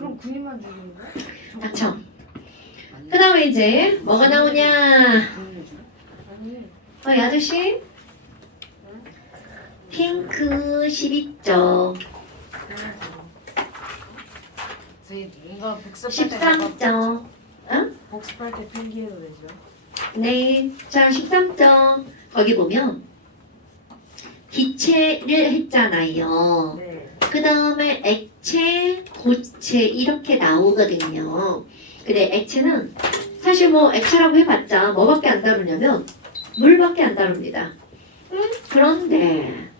그럼 그림만 주는 거야? 닥쳐. 그 다음에 이제 뭐가 나오냐? 아니 이 아저씨 핑크 12점 저희 뭔가 복습할 때 13점 복습할 때 필기해도 되죠? 네, 자 13점 거기 보면 기체를 했잖아요. 네. 그 다음에 액체, 고체 이렇게 나오거든요. 근데 액체는 사실 뭐 액체라고 해봤자 뭐밖에 안 다루냐면 물밖에 안 다룹니다. 그런데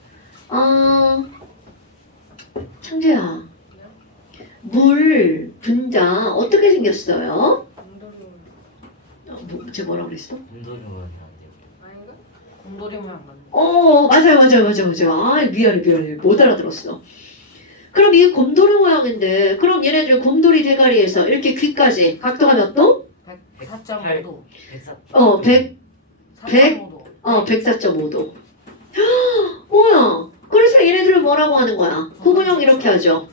창재야, 물 분자 어떻게 생겼어요? 쟤 뭐라 그랬어? 운동이 하면 안 돼요. 아닌가? 곰돌이만 맞네. 맞아요. 아, 미안해. 못 알아들었어. 그럼 이게 곰돌이 모양인데, 그럼 얘네들 곰돌이 대가리에서 이렇게 귀까지 각도가 몇 도? 4.5도. 104. 104.5도. 뭐야? 그래서 얘네들을 뭐라고 하는 거야? 구분형 이렇게 하죠.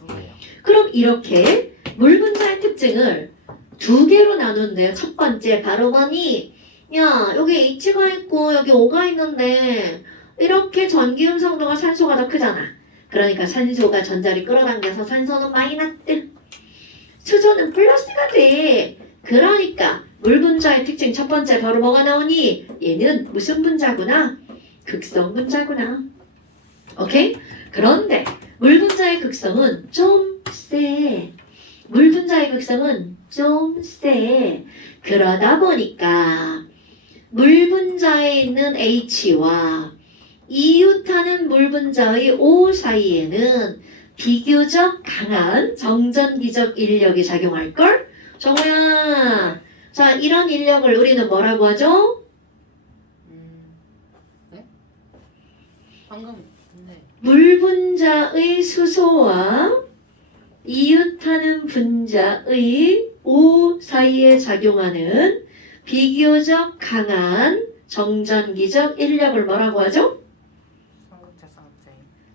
그럼 이렇게 물 분자의 특징을 두 개로 나누는데, 첫 번째 바로 뭐니? 야, 여기 H가 있고 여기 O가 있는데 이렇게 전기음 성도가 산소가 더 크잖아. 그러니까 산소가 전자를 끌어당겨서 산소는 마이너스, 수소는 플러스가 돼. 그러니까 물 분자의 특징 첫 번째 바로 뭐가 나오니? 얘는 무슨 분자구나? 극성 분자구나. 오케이? 그런데 물 분자의 극성은 좀 세. 물 분자의 극성은 좀 세. 그러다 보니까 물 분자에 있는 H와 이웃하는 물 분자의 O 사이에는 비교적 강한 정전기적 인력이 작용할걸? 정우야, 자, 이런 인력을 우리는 뭐라고 하죠? 네? 방금 네. 물 분자의 수소와 이웃하는 분자의 O 사이에 작용하는 비교적 강한 정전기적 인력을 뭐라고 하죠? 삼국자.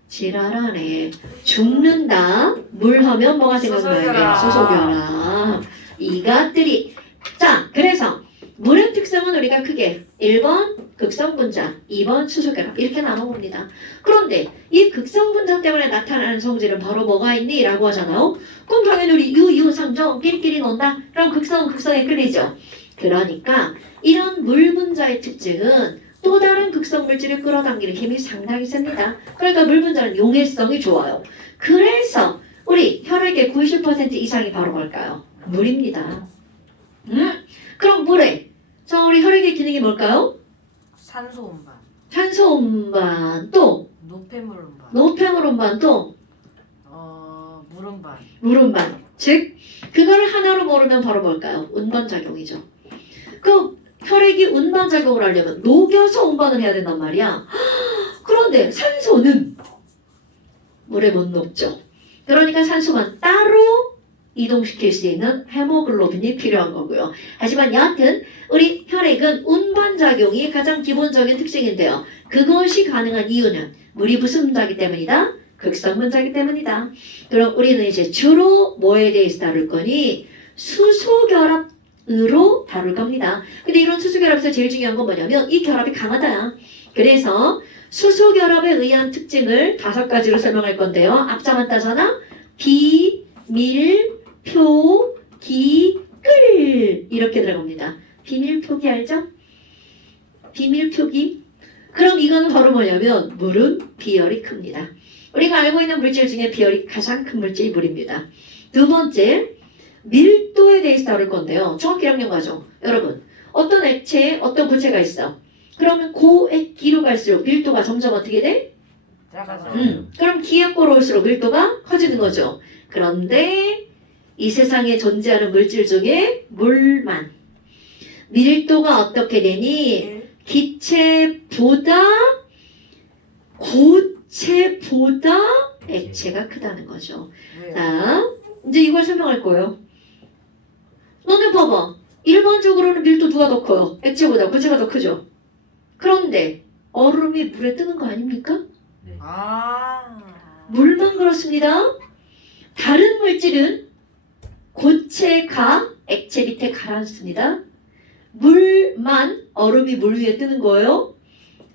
지랄하네. 죽는다. 물 하면 뭐가 생각나야 돼? 수소결합. 이것들이. 자, 그래서 물의 특성은 우리가 크게 1번 극성분자, 2번 수소결합 이렇게 나눠봅니다. 그런데 이 극성분자 때문에 나타나는 성질은 바로 뭐가 있니? 라고 하잖아요. 그럼 당연히 우리 유상정 끼리끼리 논다? 그럼 극성은 극성에 끌리죠. 그러니까 이런 물 분자의 특징은 또 다른 극성 물질을 끌어당기는 힘이 상당히 셉니다. 그러니까 물 분자는 용해성이 좋아요. 그래서 우리 혈액의 90% 이상이 바로 뭘까요? 물입니다. 그럼 물에 자, 우리 혈액의 기능이 뭘까요? 산소 운반. 산소 운반, 또 노폐물 운반. 노폐물 운반, 또 물 운반. 물 운반. 즉 그거를 하나로 모르면 바로 뭘까요? 운반 작용이죠. 그 혈액이 운반 작용을 하려면 녹여서 운반을 해야 된단 말이야. 그런데 산소는 물에 못 녹죠. 그러니까 산소만 따로 이동시킬 수 있는 헤모글로빈이 필요한 거고요. 하지만 여하튼 우리 혈액은 운반 작용이 가장 기본적인 특징인데요. 그것이 가능한 이유는 물이 무슨 분자이기 때문이다? 극성 분자이기 때문이다. 그럼 우리는 이제 주로 뭐에 대해서 다룰 거니? 수소결합으로 다룰 겁니다. 근데 이런 수소결합에서 제일 중요한 건 뭐냐면 이 결합이 강하다야. 그래서 수소결합에 의한 특징을 5가지로 설명할 건데요. 앞자만 따잖아. 비, 밀, 표, 기, 끓 이렇게 들어갑니다. 비밀표기 알죠? 비밀표기. 그럼 이건 바로 뭐냐면 물은 비열이 큽니다. 우리가 알고 있는 물질 중에 비열이 가장 큰 물질이 물입니다. 두 번째, 밀도에 대해서 다룰 건데요. 중학교 1학년 과정. 여러분, 어떤 액체에 어떤 고체가 있어. 그러면 고액기로 갈수록 밀도가 점점 어떻게 돼? 작아져. 그럼 기액고로 올수록 밀도가 커지는 거죠. 그런데 이 세상에 존재하는 물질 중에 물만 밀도가 어떻게 되니? 기체보다 고체보다 액체가 크다는 거죠. 왜요? 자, 이제 이걸 설명할 거예요. 너네 봐봐. 일반적으로는 밀도 누가 더 커요? 액체보다 고체가 더 크죠. 그런데 얼음이 물에 뜨는 거 아닙니까? 아. 물만 그렇습니다. 다른 물질은 고체 가 액체 밑에 가라앉습니다. 물만 얼음이 물 위에 뜨는 거예요.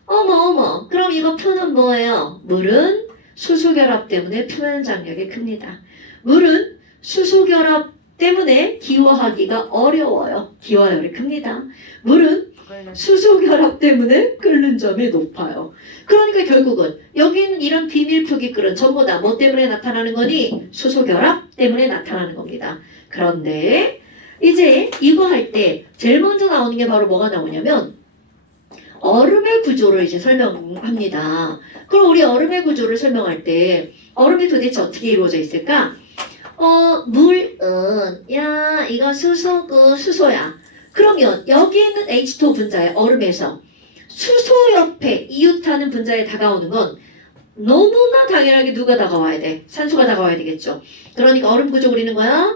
어머 그럼 이거 표는 뭐예요? 물은 수소결합 때문에 표면 장력이 큽니다. 물은 수소결합 때문에 기화하기가 어려워요. 기화열이 큽니다. 물은 수소결합 때문에 끓는 점이 높아요. 그러니까 결국은 여기는 이런 비밀표기 끓은 전부 다 뭐 때문에 나타나는 거니? 수소결합 때문에 나타나는 겁니다. 그런데 이제 이거 할 때 제일 먼저 나오는 게 바로 뭐가 나오냐면 얼음의 구조를 이제 설명합니다. 그럼 우리 얼음의 구조를 설명할 때 얼음이 도대체 어떻게 이루어져 있을까? 물은 야 이거 수소고 수소야. 그러면 여기 있는 H2O 분자의 얼음에서 수소 옆에 이웃하는 분자에 다가오는 건 너무나 당연하게 누가 다가와야 돼? 산소가 다가와야 되겠죠. 그러니까 얼음 구조 그리는 거야.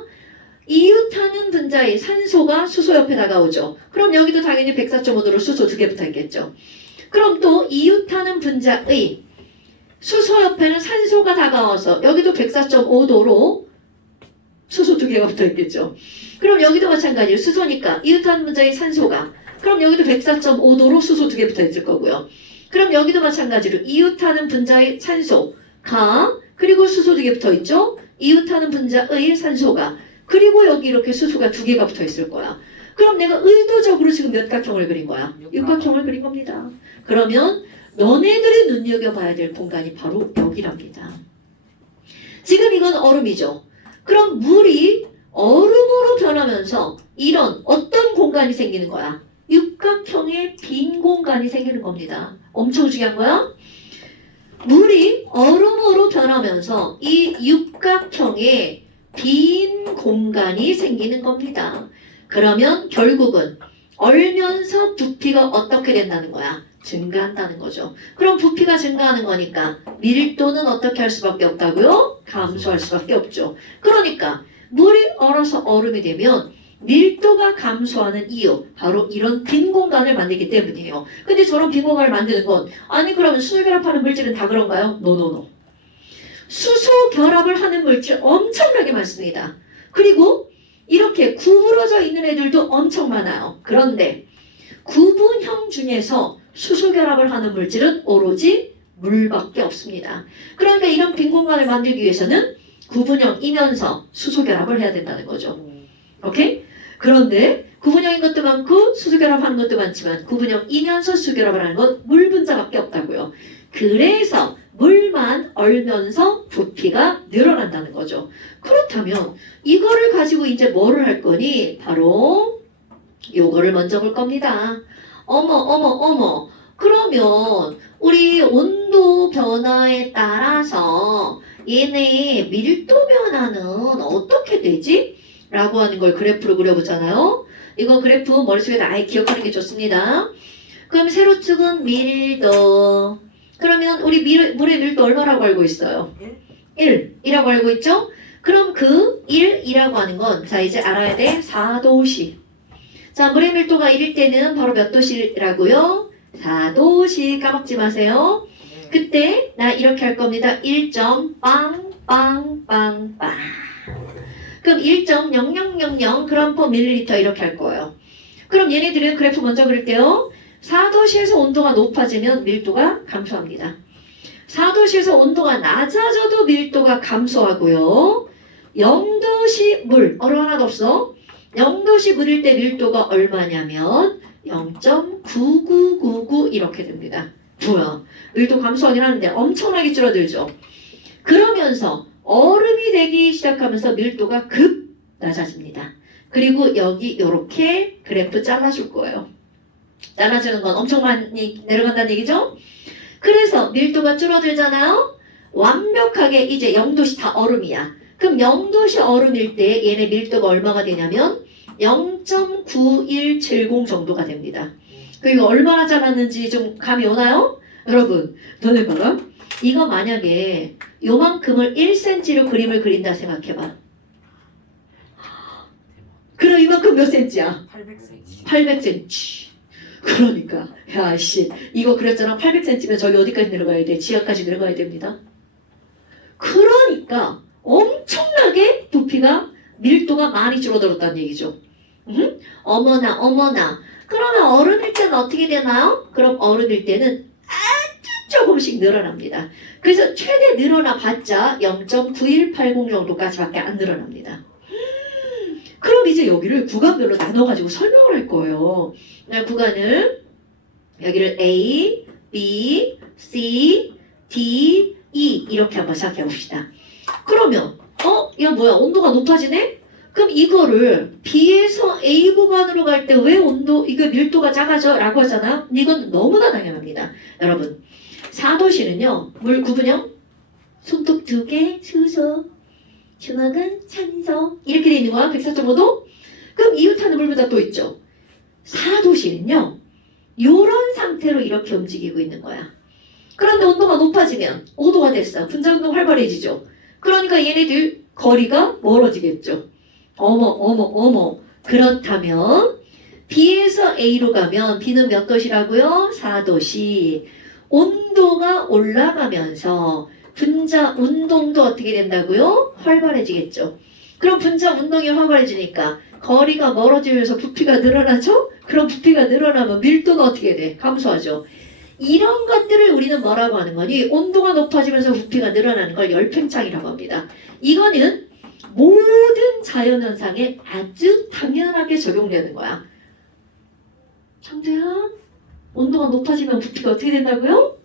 이웃하는 분자의 산소가 수소 옆에 다가오죠. 그럼 여기도 당연히 104.5도로 수소 2개 붙어 있겠죠. 그럼 또 이웃하는 분자의 수소 옆에는 산소가 다가와서 여기도 104.5도로 수소 2개가 붙어 있겠죠. 그럼 여기도 마찬가지로 수소니까 이웃하는 분자의 산소가 그럼 여기도 104.5도로 수소 2개 붙어 있을 거고요. 그럼 여기도 마찬가지로 이웃하는 분자의 산소가 그리고 수소 2개 붙어 있죠. 이웃하는 분자의 산소가 그리고 여기 이렇게 수소가 2개가 붙어 있을 거야. 그럼 내가 의도적으로 지금 몇 각형을 그린 거야? 육각형을 그린 겁니다. 그러면 너네들이 눈여겨봐야 될 공간이 바로 여기랍니다. 지금 이건 얼음이죠. 그럼 물이 얼음으로 변하면서 이런 어떤 공간이 생기는 거야? 육각형의 빈 공간이 생기는 겁니다. 엄청 중요한 거야. 물이 얼음으로 변하면서 이 육각형의 빈 공간이 생기는 겁니다. 그러면 결국은 얼면서 부피가 어떻게 된다는 거야? 증가한다는 거죠. 그럼 부피가 증가하는 거니까 밀도는 어떻게 할 수밖에 없다고요? 감소할 수밖에 없죠. 그러니까 물이 얼어서 얼음이 되면 밀도가 감소하는 이유 바로 이런 빈 공간을 만들기 때문이에요. 근데 저런 빈 공간을 만드는 건 아니 그러면 수소 결합하는 물질은 다 그런가요? 노노노. 수소 결합을 하는 물질 엄청나게 많습니다. 그리고 이렇게 구부러져 있는 애들도 엄청 많아요. 그런데 구분형 중에서 수소 결합을 하는 물질은 오로지 물밖에 없습니다. 그러니까 이런 빈 공간을 만들기 위해서는 구분형이면서 수소 결합을 해야 된다는 거죠. 오케이? 그런데 구분형인 것도 많고 수소 결합하는 것도 많지만 구분형이면서 수소 결합을 하는 건 물 분자밖에 없다고요. 그래서 물만 얼면서 부피가 늘어난다는 거죠. 그렇다면 이거를 가지고 이제 뭐를 할 거니? 바로 요거를 먼저 볼 겁니다. 어머. 그러면 우리 온도 변화에 따라서 얘네 밀도 변화는 어떻게 되지? 라고 하는 걸 그래프로 그려보잖아요. 이거 그래프 머릿속에 아예 기억하는 게 좋습니다. 그럼 세로축은 밀도. 그러면 우리 물의 밀도 얼마라고 알고 있어요? 1이라고 알고 있죠? 그럼 그 1이라고 하는 건 자 이제 알아야 돼. 4도씨. 자 물의 밀도가 1일 때는 바로 몇 도씨라고요? 4도씨. 까먹지 마세요. 그때 나 이렇게 할 겁니다. 1.빵빵빵빵. 그럼 1.0000g/ml 이렇게 할 거예요. 그럼 얘네들은 그래프 먼저 그릴게요. 4도씨에서 온도가 높아지면 밀도가 감소합니다. 4도씨에서 온도가 낮아져도 밀도가 감소하고요. 0도씨 물, 얼음 하나도 없어. 0도씨 물일 때 밀도가 얼마냐면 0.9999 이렇게 됩니다. 뭐야? 밀도 감소하긴 하는데 엄청나게 줄어들죠. 그러면서 얼음이 되기 시작하면서 밀도가 급 낮아집니다. 그리고 여기 이렇게 그래프 잘라줄 거예요. 잘라주는 건 엄청 많이 내려간다는 얘기죠? 그래서 밀도가 줄어들잖아요? 완벽하게 이제 0도씨 다 얼음이야. 그럼 0도씨 얼음일 때 얘네 밀도가 얼마가 되냐면 0.9170 정도가 됩니다. 그리고 얼마나 잘랐는지 좀 감이 오나요? 여러분, 너네 봐라. 이거 만약에 요만큼을 1cm로 그림을 그린다 생각해봐. 그럼 이만큼 몇 cm야? 800cm. 800cm. 그러니까 야씨 이거 그렸잖아. 800cm면 저기 어디까지 내려가야 돼? 지하까지 내려가야 됩니다. 그러니까 엄청나게 부피가 밀도가 많이 줄어들었다는 얘기죠. 어머나 어머나. 그러면 어른일 때는 어떻게 되나요? 그럼 어른일 때는 아주 조금씩 늘어납니다. 그래서 최대 늘어나 봤자 0.9180 정도까지밖에 안 늘어납니다. 그럼 이제 여기를 구간별로 나눠가지고 설명을 할 거예요. 구간을 여기를 A, B, C, D, E 이렇게 한번 생각해 봅시다. 그러면 야 뭐야 온도가 높아지네? 그럼 이거를 B에서 A 구간으로 갈 때 왜 이거 밀도가 작아져? 라고 하잖아. 이건 너무나 당연합니다. 여러분 4도시는요 물 구분형 손톱 2개 수소 중앙은 산소 이렇게 돼 있는 거야. 104.5도. 그럼 이웃하는 물보다 또 있죠. 4도시는요 요런 상태로 이렇게 움직이고 있는 거야. 그런데 온도가 높아지면 5도가 됐어. 분자운동 활발해지죠. 그러니까 얘네들 거리가 멀어지겠죠. 어머. 그렇다면 B에서 A로 가면 B는 몇 도시라고요? 4도시. 온도가 올라가면서 분자 운동도 어떻게 된다고요? 활발해지겠죠. 그럼 분자 운동이 활발해지니까 거리가 멀어지면서 부피가 늘어나죠? 그럼 부피가 늘어나면 밀도가 어떻게 돼? 감소하죠. 이런 것들을 우리는 뭐라고 하는 거니? 온도가 높아지면서 부피가 늘어나는 걸 열팽창이라고 합니다. 이거는 모든 자연현상에 아주 당연하게 적용되는 거야. 창재야, 온도가 높아지면 부피가 어떻게 된다고요?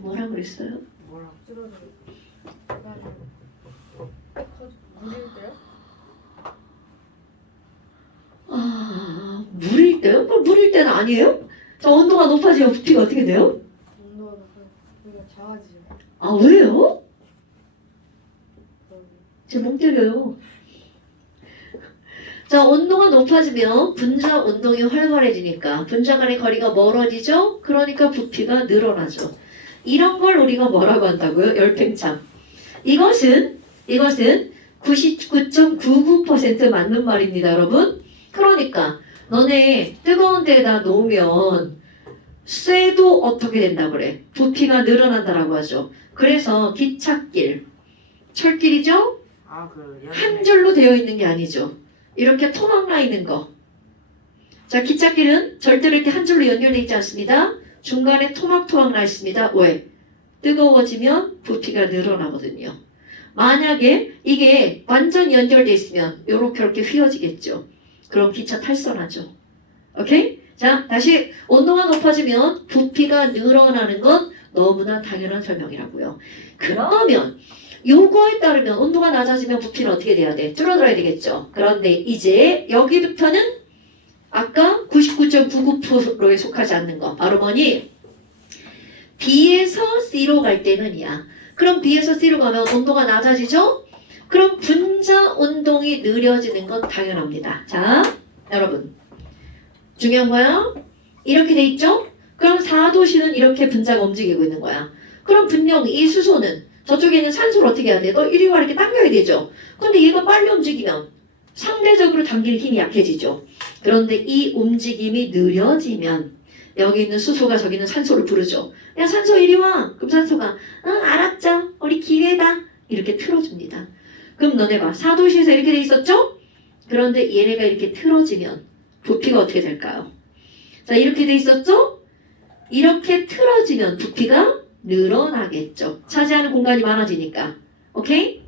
뭐라 그랬어요? 뭐라고? 물일 때요? 그럼 물일 때는 아니에요? 자, 온도가 높아지면 부피가 어떻게 돼요? 온도가 높으면 작아지죠. 아, 왜요? 제 멍 때려요. 자, 온도가 높아지면 분자 운동이 활발해지니까 분자 간의 거리가 멀어지죠? 그러니까 부피가 늘어나죠. 이런 걸 우리가 뭐라고 한다고요? 열팽창. 이것은 99.99% 맞는 말입니다, 여러분. 그러니까 너네 뜨거운 데에다 놓으면 쇠도 어떻게 된다 그래? 부피가 늘어난다라고 하죠. 그래서 기찻길, 철길이죠? 한 줄로 되어 있는 게 아니죠. 이렇게 토막 나 있는 거. 자, 기찻길은 절대로 이렇게 한 줄로 연결되어 있지 않습니다. 중간에 토막 나 있습니다. 왜? 뜨거워지면 부피가 늘어나거든요. 만약에 이게 완전 연결되어 있으면 이렇게 휘어지겠죠. 그럼 기차 탈선하죠. 오케이? 자, 다시 온도가 높아지면 부피가 늘어나는 건 너무나 당연한 설명이라고요. 그러면 요거에 따르면 온도가 낮아지면 부피는 어떻게 돼야 돼? 줄어들어야 되겠죠. 그런데 이제 여기부터는 아까 99.99%에 속하지 않는 거. 바로 뭐니? B에서 C로 갈 때는이야. 그럼 B에서 C로 가면 온도가 낮아지죠? 그럼 분자 운동이 느려지는 건 당연합니다. 자, 여러분. 중요한 거야. 이렇게 돼 있죠? 그럼 4도시는 이렇게 분자가 움직이고 있는 거야. 그럼 분명 이 수소는 저쪽에 있는 산소를 어떻게 해야 돼? 너 이리 와 이렇게 당겨야 되죠? 근데 얘가 빨리 움직이면 상대적으로 당길 힘이 약해지죠. 그런데 이 움직임이 느려지면 여기 있는 수소가 저기 있는 산소를 부르죠. 야 산소 이리 와. 그럼 산소가 응 알았죠. 우리 기회다. 이렇게 틀어줍니다. 그럼 너네 봐. 4도시에서 이렇게 돼 있었죠? 그런데 얘네가 이렇게 틀어지면 부피가 어떻게 될까요? 자 이렇게 돼 있었죠? 이렇게 틀어지면 부피가 늘어나겠죠. 차지하는 공간이 많아지니까. 오케이?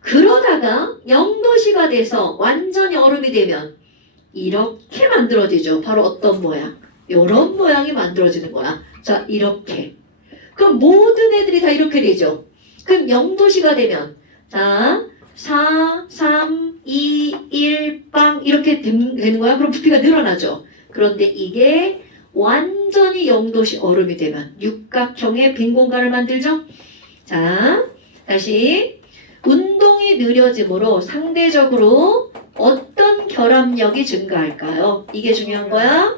그러다가 0도시가 돼서 완전히 얼음이 되면 이렇게 만들어지죠. 바로 어떤 모양? 이런 모양이 만들어지는 거야. 자, 이렇게. 그럼 모든 애들이 다 이렇게 되죠. 그럼 0도시가 되면 자, 4, 3, 2, 1, 빵 이렇게 되는 거야. 그럼 부피가 늘어나죠. 그런데 이게 완전히 0도시 얼음이 되면 육각형의 빈 공간을 만들죠. 자, 다시 운동이 느려짐으로 상대적으로 어떤 결합력이 증가할까요? 이게 중요한 거야.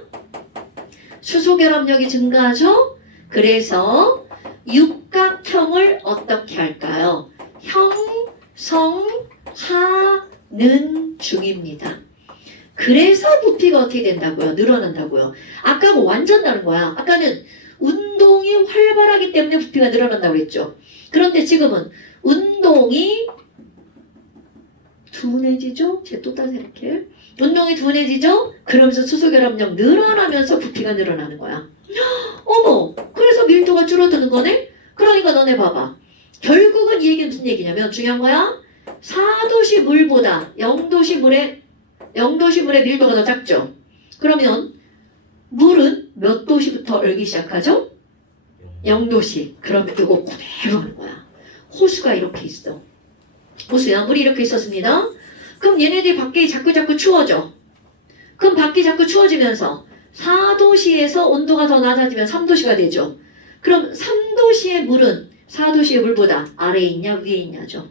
수소 결합력이 증가하죠. 그래서 육각형을 어떻게 할까요? 형성하는 중입니다. 그래서 부피가 어떻게 된다고요? 늘어난다고요. 아까 뭐 완전 다른 거야. 아까는 운동이 활발하기 때문에 부피가 늘어난다고 그랬죠. 그런데 지금은 운동이 둔해지죠? 제가 또 따서 이렇게 운동이 둔해지죠? 그러면서 수소결합력 늘어나면서 부피가 늘어나는 거야. 어머, 그래서 밀도가 줄어드는 거네? 그러니까 너네 봐봐. 결국은 이 얘기는 무슨 얘기냐면 중요한 거야. 4도씨 물보다 0도씨 물의 밀도가 더 작죠? 그러면 물은 몇 도씨부터 얼기 시작하죠? 0도씨. 그러면 이거 그대로 하는 거야. 호수가 이렇게 있어. 호수야, 물이 이렇게 있었습니다. 그럼 얘네들이 밖에 자꾸 추워져. 그럼 밖이 자꾸 추워지면서 4도씨에서 온도가 더 낮아지면 3도씨가 되죠. 그럼 3도씨의 물은 4도씨의 물보다 아래에 있냐 위에 있냐죠.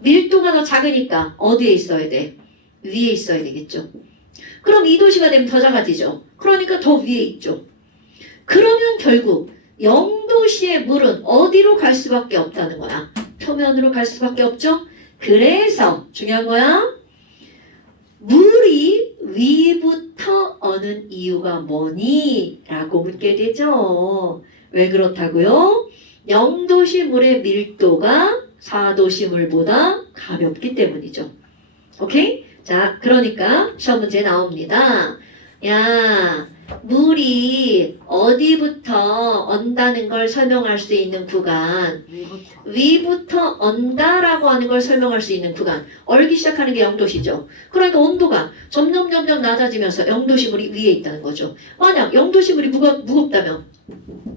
밀도가 더 작으니까 어디에 있어야 돼? 위에 있어야 되겠죠. 그럼 2도씨가 되면 더 작아지죠. 그러니까 더 위에 있죠. 그러면 결국 0도씨의 물은 어디로 갈 수밖에 없다는 거야. 표면으로 갈 수밖에 없죠. 그래서 중요한 거야. 물이 위부터 어는 이유가 뭐니? 라고 묻게 되죠. 왜 그렇다고요? 0도씨 물의 밀도가 4도씨 물보다 가볍기 때문이죠. 오케이? 자, 그러니까 시험 문제 나옵니다. 야, 물이 어디부터 언다는 걸 설명할 수 있는 구간, 위부터 언다라고 하는 걸 설명할 수 있는 구간, 얼기 시작하는 게 0도씨죠. 그러니까 온도가 점점 낮아지면서 0도씨 물이 위에 있다는 거죠. 만약 0도씨 물이 무겁다면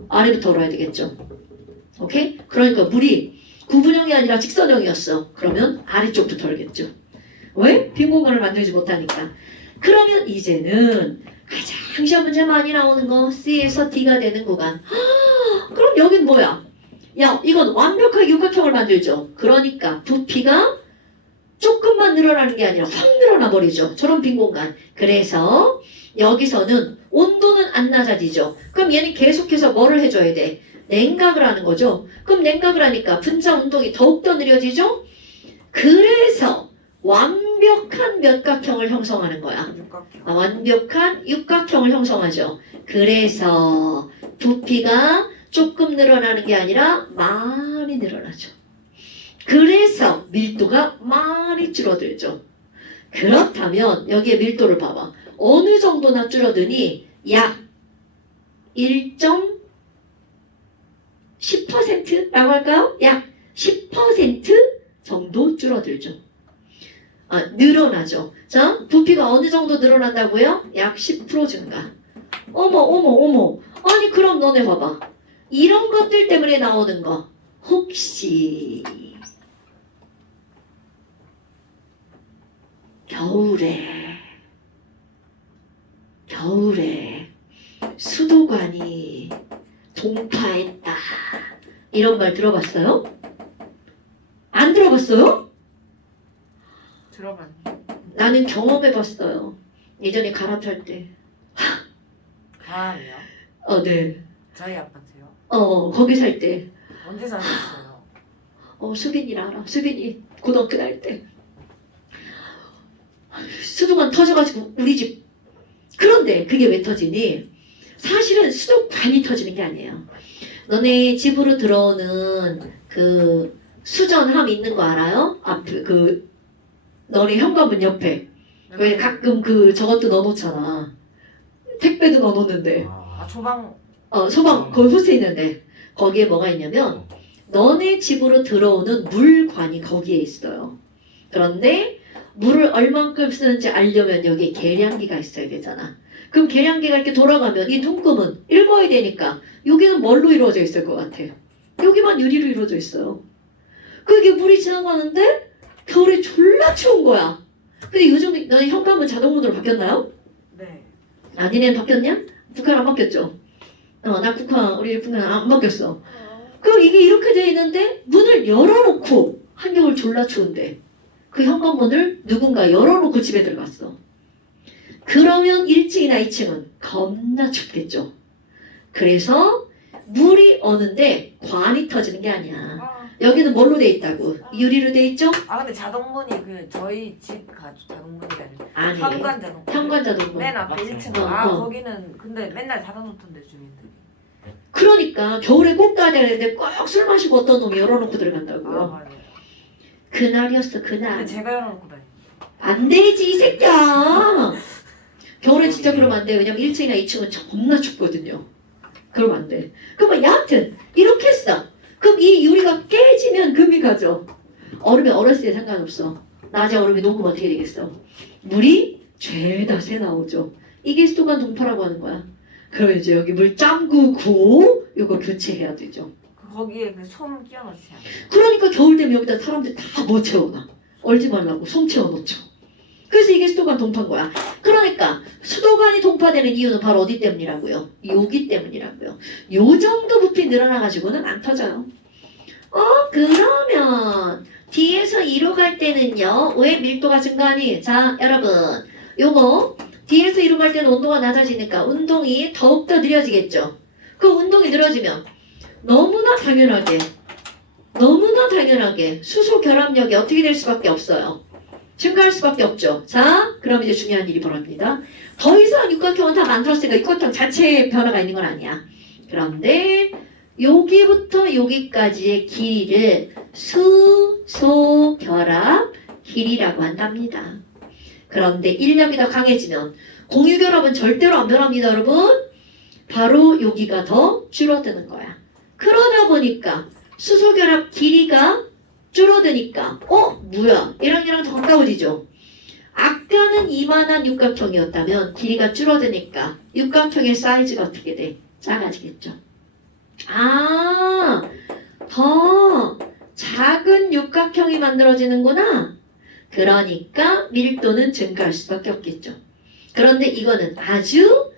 아래부터 얼어야 되겠죠. 오케이? 그러니까 물이 구분형이 아니라 직선형이었어. 그러면 아래쪽부터 얼겠죠. 왜? 빈 공간을 만들지 못하니까. 그러면 이제는 가장 시험 문제 많이 나오는 거 C에서 D가 되는 구간. 그럼 여긴 뭐야? 야, 이건 완벽하게 육각형을 만들죠. 그러니까 부피가 조금만 늘어나는 게 아니라 확 늘어나 버리죠. 저런 빈 공간. 그래서 여기서는 온도는 안 낮아지죠. 그럼 얘는 계속해서 뭐를 해줘야 돼? 냉각을 하는 거죠. 그럼 냉각을 하니까 분자 운동이 더욱더 느려지죠. 그래서 완벽한 몇각형을 형성하는 거야. 완벽한 육각형을 형성하죠. 그래서 부피가 조금 늘어나는 게 아니라 많이 늘어나죠. 그래서 밀도가 많이 줄어들죠. 그렇다면 여기에 밀도를 봐봐. 어느 정도나 줄어드니 약 10%라고 할까요? 약 10% 정도 줄어들죠. 늘어나죠. 자, 부피가 어느 정도 늘어난다고요? 약 10% 증가. 어머. 아니 그럼 너네 봐봐. 이런 것들 때문에 나오는 거. 혹시 겨울에 수도관이 동파했다. 이런 말 들어봤어요? 안 들어봤어요? 들어봤네. 나는 경험해봤어요. 예전에 가라탈 때. 가을이요? 네. 저희 아파트요? 거기 살 때. 언제 사셨어요? 수빈이라 알아. 수빈이 고등학교 다닐 때. 수도관 터져가지고 우리 집. 그런데 그게 왜 터지니? 사실은 수도관이 터지는 게 아니에요. 너네 집으로 들어오는 그 수전함 있는 거 알아요? 앞에 너네 현관문 옆에. 왜 가끔 저것도 넣어놓잖아. 택배도 넣어놓는데. 소방. 소방 거기 호스 있는데 거기에 뭐가 있냐면 너네 집으로 들어오는 물관이 거기에 있어요. 그런데 물을 얼만큼 쓰는지 알려면 여기 계량기가 있어야 되잖아. 그럼 계량기가 이렇게 돌아가면 이 둥금은 읽어야 되니까 여기는 뭘로 이루어져 있을 것 같아? 여기만 유리로 이루어져 있어요. 그게 물이 지나가는데 겨울에 졸라 추운 거야. 근데 요즘 너네 현관문 자동문으로 바뀌었나요? 네. 니네는 바뀌었냐? 북한 안 바뀌었죠? 나 우리 북한 안 바뀌었어. 그럼 이게 이렇게 돼 있는데 문을 열어놓고 한겨울 졸라 추운데 그 현관문을 누군가 열어놓고 집에 들어갔어. 그러면 1층이나 2층은 겁나 춥겠죠. 그래서 물이 어는데 관이 터지는 게 아니야. 여기는 뭘로 돼 있다고? 유리로 돼 있죠? 근데 자동문이 저희 집 자동문이 아니. 현관 자동문. 현관 자동문. 맨 앞에 1층. 어. 거기는 근데 맨날 닫아놓던데 주민들이. 그러니까 겨울에 꼭 가야 되는데 꼭 술 마시고 어떤 놈이 열어놓고 아 들어간다고요. 맞아요. 그날이었어 근데 그날. 제가 열어놓고 다니. 안 되지 이 새끼야. 겨울에 진짜 그러면 안 돼. 왜냐면 1층이나 2층은 겁나 춥거든요. 그러면 안 돼. 그러면 여하튼 이렇게 했어. 그럼 이 유리가 깨지면 금이 가죠. 얼음이 얼었을 때 상관없어. 낮에 얼음이 녹으면 어떻게 되겠어? 물이 죄다 새 나오죠. 이게 수도관 동파라고 하는 거야. 그럼 이제 여기 물 잠그고 이거 교체해야 되죠. 거기에 그 솜 끼워넣지 않아요. 그러니까 겨울 되면 여기다 사람들 다 뭐 채워놔. 얼지 말라고 솜 채워놓죠. 그래서 이게 수도관 동파인 거야. 그러니까 수도관이 동파되는 이유는 바로 어디 때문이라고요? 여기 때문이라고요. 요 정도 부피 늘어나가지고는 안 터져요. 그러면 D에서 2로 갈 때는요. 왜 밀도가 증가하니? 자 여러분 요거 D에서 2로 갈 때는 온도가 낮아지니까 운동이 더욱더 느려지겠죠. 그 운동이 늘어지면 너무나 당연하게 수소 결합력이 어떻게 될 수밖에 없어요. 증가할 수밖에 없죠. 자, 그럼 이제 중요한 일이 벌어집니다. 더 이상 육각형은 다 만들었으니까 육각형 자체에 변화가 있는 건 아니야. 그런데 여기부터 여기까지의 길이를 수소 결합 길이라고 한답니다. 그런데 인력이 더 강해지면 공유결합은 절대로 안 변합니다, 여러분. 바로 여기가 더 줄어드는 거야. 그러다 보니까 수소결합 길이가 줄어드니까 뭐야 얘랑 더 가까워지죠. 아까는 이만한 육각형이었다면 길이가 줄어드니까 육각형의 사이즈가 어떻게 돼? 작아지겠죠. 더 작은 육각형이 만들어지는구나. 그러니까 밀도는 증가할 수밖에 없겠죠. 그런데 이거는 아주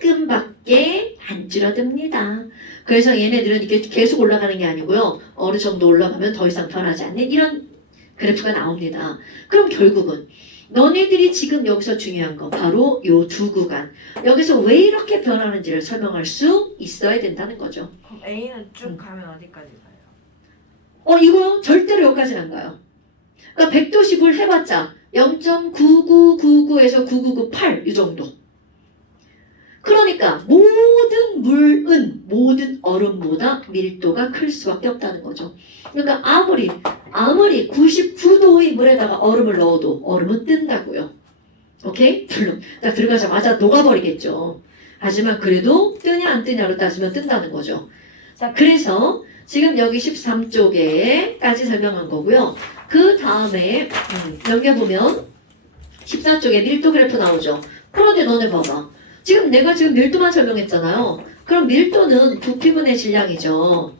조금밖에 안 줄어듭니다. 그래서 얘네들은 이게 계속 올라가는 게 아니고요. 어느 정도 올라가면 더 이상 변하지 않는 이런 그래프가 나옵니다. 그럼 결국은 너네들이 지금 여기서 중요한 거 바로 요 두 구간. 여기서 왜 이렇게 변하는지를 설명할 수 있어야 된다는 거죠. 그럼 A는 쭉 가면 어디까지 가요? 이거요? 절대로 여기까지는 안 가요. 그러니까 100도씩을 해봤자 0.9999에서 9998 이 정도. 그러니까 모든 물은 모든 얼음보다 밀도가 클 수밖에 없다는 거죠. 그러니까 아무리 99도의 물에다가 얼음을 넣어도 얼음은 뜬다고요. 오케이? 물론 딱 들어가자마자 녹아버리겠죠. 하지만 그래도 뜨냐 안 뜨냐로 따지면 뜬다는 거죠. 자, 그래서 지금 여기 13쪽에까지 설명한 거고요. 그 다음에 넘겨보면 14쪽에 밀도 그래프 나오죠. 그런데 너네 봐봐. 내가 지금 밀도만 설명했잖아요. 그럼 밀도는 부피분의 질량이죠.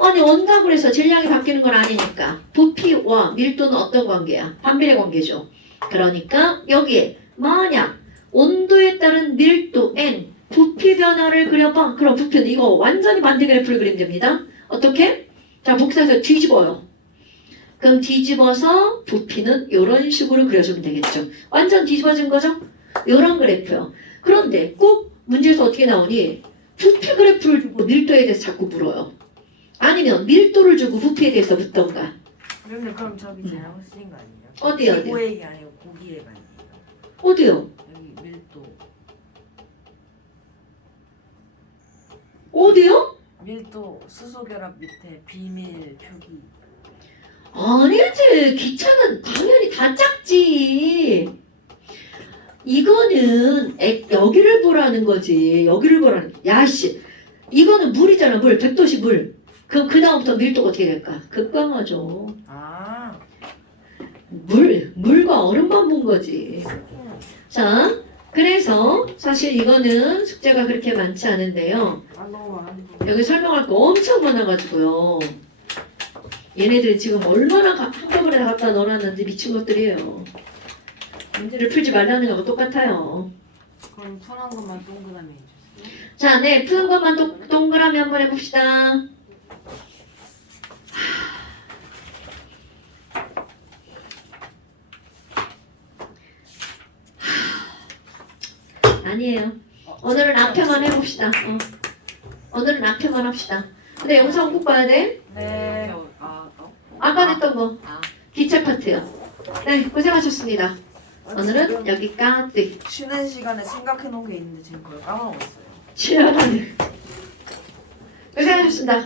아니 원다고 해서 질량이 바뀌는 건 아니니까 부피와 밀도는 어떤 관계야? 반비례 관계죠. 그러니까 여기에 만약 온도에 따른 밀도 N 부피 변화를 그려봐. 그럼 부피는 이거 완전히 반대 그래프를 그리면 됩니다. 어떻게? 자 복사해서 뒤집어요. 그럼 뒤집어서 부피는 이런 식으로 그려주면 되겠죠. 완전 뒤집어진 거죠? 이런 그래프요. 그런데 꼭 문제에서 어떻게 나오니? 부피 그래프를 주고 밀도에 대해서 자꾸 물어요. 아니면 밀도를 주고 부피에 대해서 묻던가. 근데 그럼 저기 잘못 쓰인 거 아니에요? 어디요? 기고액이 아니고 고기액 아니에요? 어디요? 여기 밀도. 어디요? 밀도 수소결합 밑에 비밀 표기. 아니지. 기차는 당연히 다 작지. 이거는 여기를 보라는 거지. 여기를 보라는. 야씨. 이거는 물이잖아. 물. 100도씨 물. 그럼 그 다음부터 밀도가 어떻게 될까? 급강하죠. 물과 얼음만 본 거지. 자, 그래서 사실 이거는 숙제가 그렇게 많지 않은데요. 너무 많은데. 여기 설명할 거 엄청 많아가지고요. 얘네들이 지금 얼마나 한꺼번에 다 갖다 넣어놨는지 미친 것들이에요. 문제를 풀지 말라는 거하고 똑같아요. 그럼 푸는 것만 동그라미 해주세요. 자, 네, 푸는 것만 동그라미 한번 해봅시다. 아니에요. 오늘은 앞에만 해봅시다. 오늘은 앞에만 합시다. 근데 영상 꼭 봐야 돼. 네. 아까 했던 거. 아. 기체 파트요. 네, 고생하셨습니다. 오늘은 여기까지. 쉬는 시간에 생각해 놓은 게 있는데 지금 그걸 까먹었어요. 지나가는. 고생하셨습니다.